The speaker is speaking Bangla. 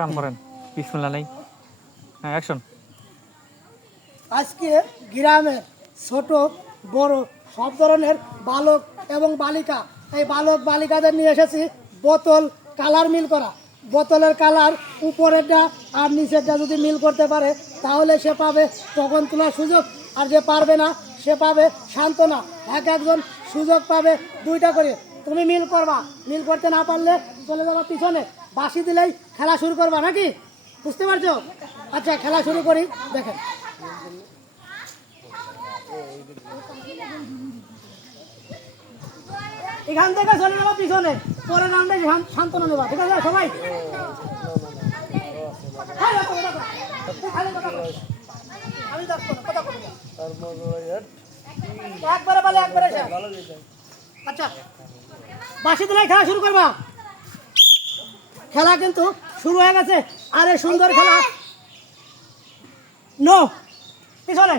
কাম করেন বিসমিল্লাহ নাই। হ্যাঁ, অ্যাকশন। আজকে গ্রামে ছোট বড় সব ধরনের বালক এবং বালিকা, এই বালক বালিকাদের নিয়ে এসেছি বোতল কালার মিল করা। বোতলের কালার উপরেরটা আর নিচেরটা যদি মিল করতে পারে তাহলে সে পাবে তখন তোলার সুযোগ, আর যে পারবে না সে পাবে সান্ত্বনা। একজন সুযোগ পাবে 2টা করে। তুমি মিল করবা, মিল করতে না পারলে চলে যাবা পিছনে, বাঁশি দিলেই খেলা শুরু করবা, নাকি বুঝতে পারছো? আচ্ছা, খেলা শুরু করি, দেখেন। এখান থেকে চলে যাবো পিছনে, পরের রাউন্ডে সান্ত্বনা নেবা, ঠিক আছে সবাই? আমি একবারে বলে একবারে। আচ্ছা, বাঁশি দিলে খেলা শুরু করবা। খেলা কিন্তু শুরু হয়ে গেছে। আরে সুন্দর খেলা। নো, পিছনে।